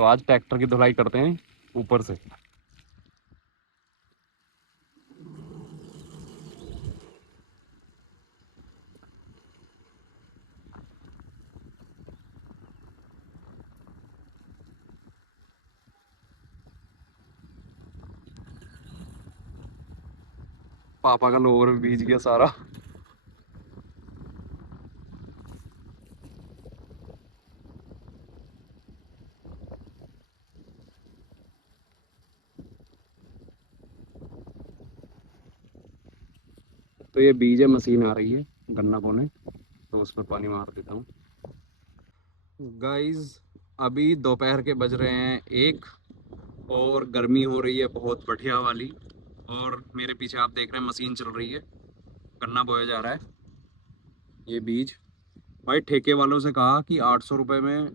तो आज ट्रैक्टर की धुलाई करते हैं ऊपर से। पापा का लोअर भी भीज गया सारा। तो ये बीज है, मशीन आ रही है गन्ना बोने, तो उस पर पानी मार देता हूँ। गाइस अभी दोपहर के बज रहे हैं 1 और गर्मी हो रही है बहुत बढ़िया वाली। और मेरे पीछे आप देख रहे हैं मशीन चल रही है, गन्ना बोया जा रहा है। ये बीज भाई ठेके वालों से कहा कि 800 रुपये में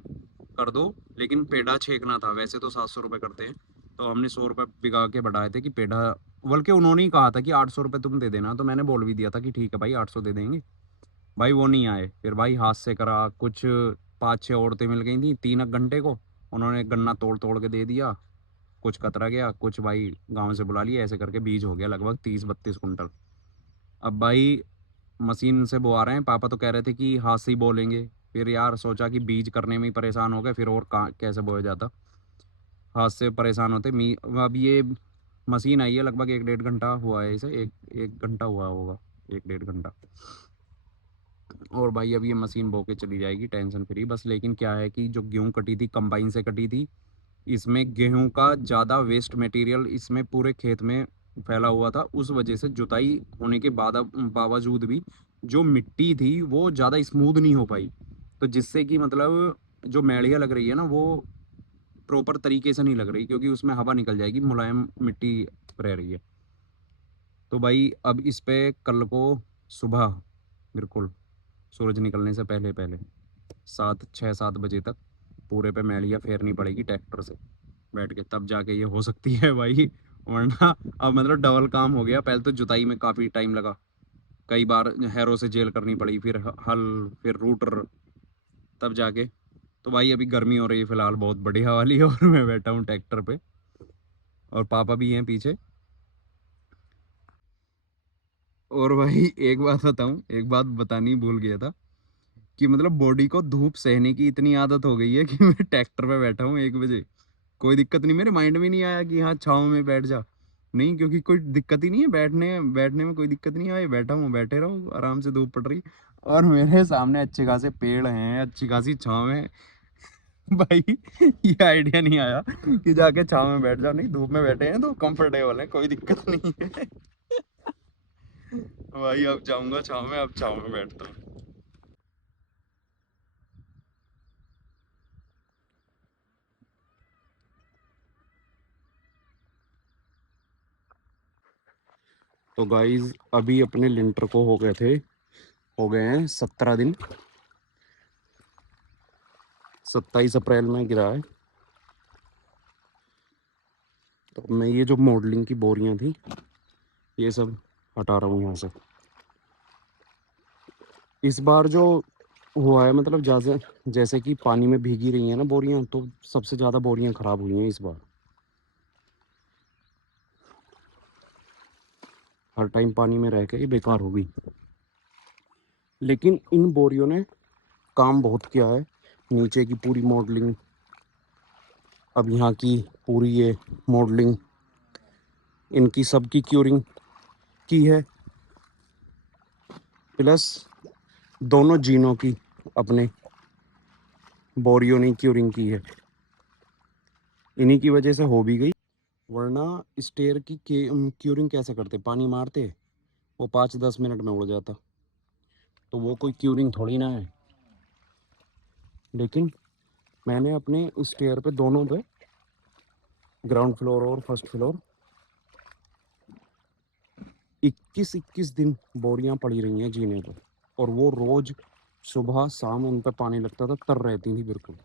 कर दो, लेकिन पेड़ा छेकना था, वैसे तो 700 रुपये करते हैं। तो हमने 100 रुपये बिगा के बढ़ाए थे कि पेड़ा, बल्कि उन्होंने ही कहा था कि 800 रुपये तुम दे देना, तो मैंने बोल भी दिया था कि ठीक है भाई 800 दे देंगे। भाई वो नहीं आए, फिर भाई हाथ से करा कुछ। 5-6 औरतें मिल गई थी 3 घंटे को, उन्होंने गन्ना तोड़ तोड़ के दे दिया। कुछ कतरा गया, कुछ भाई गांव से बुला लिया, ऐसे करके बीज हो गया लगभग 30-32 कुंटल। अब भाई मशीन से बोआ रहे हैं, पापा तो कह रहे थे कि हाथ से ही बो लेंगे। फिर यार सोचा कि बीज करने में ही परेशान हो गए, फिर और कहाँ कैसे बोया जाता, हाथ से परेशान होते मी। अब ये मशीन आई है लगभग 1-1.5 घंटा हुआ है इसे, एक एक घंटा हुआ होगा, 1-1.5 घंटा। और भाई अब ये मशीन बो के चली जाएगी टेंशन फ्री बस। लेकिन क्या है कि जो गेहूँ कटी थी कंबाइन से कटी थी, इसमें गेहूं का ज़्यादा वेस्ट मटेरियल इसमें पूरे खेत में फैला हुआ था। उस वजह से जुताई होने के बाद बावजूद भी जो मिट्टी थी वो ज़्यादा स्मूथ नहीं हो पाई। तो जिससे कि मतलब जो मेड़िया लग रही है ना, वो प्रॉपर तरीके से नहीं लग रही, क्योंकि उसमें हवा निकल जाएगी, मुलायम मिट्टी रह रही है। तो भाई अब इस पे कल को सुबह बिल्कुल सूरज निकलने से पहले पहले 7-6-7 बजे तक पूरे पे मैलिया फेरनी पड़ेगी ट्रैक्टर से बैठ के, तब जाके ये हो सकती है भाई। वरना अब मतलब डबल काम हो गया। पहले तो जुताई में काफ़ी टाइम लगा, कई बार हैरों से जेल करनी पड़ी, फिर हल, फिर रूटर, तब जाके। तो भाई अभी गर्मी हो रही है फिलहाल बहुत बढ़िया वाली और मैं बैठा हूँ ट्रैक्टर पे, और पापा भी हैं पीछे। और भाई एक बात बताऊं, एक बात बतानी भूल गया था कि मतलब बॉडी को धूप सहने की इतनी आदत हो गई है कि मैं ट्रैक्टर पे बैठा हूँ 1 बजे, कोई दिक्कत नहीं, मेरे माइंड में नहीं आया कि हाँ छाँव में बैठ जा। नहीं, क्योंकि कोई दिक्कत ही नहीं है, बैठने बैठने में कोई दिक्कत नहीं है, बैठा हूँ, बैठे रहो आराम से, धूप पड़ रही। और मेरे सामने अच्छे खासे पेड़ हैं, अच्छी खासी छाँव है। भाई ये आइडिया नहीं आया कि जाके छाँव में बैठ जाओ। नहीं, धूप में बैठे हैं तो कंफर्टेबल है, कोई दिक्कत नहीं है। भाई अब जाऊंगा छाँव में, अब छाँव में बैठता हूँ। तो गाइज अभी अपने लिंटर को हो गए हैं 17 दिन। 27 अप्रैल में गिरा है। तो मैं ये जो मॉडलिंग की बोरियां थी ये सब हटा रहा हूँ यहाँ से। इस बार जो हुआ है मतलब जैसे जैसे कि पानी में भीगी रही हैं ना बोरियां, तो सबसे ज़्यादा बोरियां ख़राब हुई हैं इस बार। हर टाइम पानी में रह के ये बेकार हो गई। लेकिन इन बोरियों ने काम बहुत किया है। नीचे की पूरी मॉडलिंग, अब यहाँ की पूरी ये मॉडलिंग, इनकी सबकी क्यूरिंग की है, प्लस दोनों जीनों की अपने बोरियों ने क्यूरिंग की है। इन्हीं की वजह से हो भी गई। वरना स्टेयर की क्यूरिंग कैसे करते, पानी मारते, वो 5-10 मिनट में उड़ जाता। तो वो कोई क्यूरिंग थोड़ी ना है। लेकिन मैंने अपने स्टेयर पे दोनों पे, ग्राउंड फ्लोर और फर्स्ट फ्लोर, 21-21 दिन बोरियां पड़ी रही हैं जीने पर। और वो रोज सुबह शाम उन पर पानी लगता था, तर रहती थी बिल्कुल।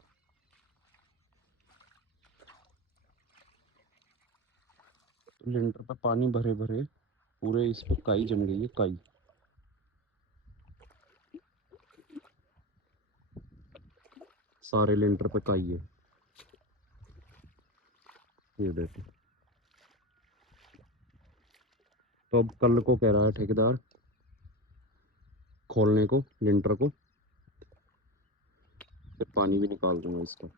लिंटर पे पानी भरे भरे पूरे इस पे काई जम गई है, काई। सारे लिंटर पे काई है। ये देखो, तो अब कल को कह रहा है ठेकेदार खोलने को लिंटर को, फिर पानी भी निकाल दूंगा इसका।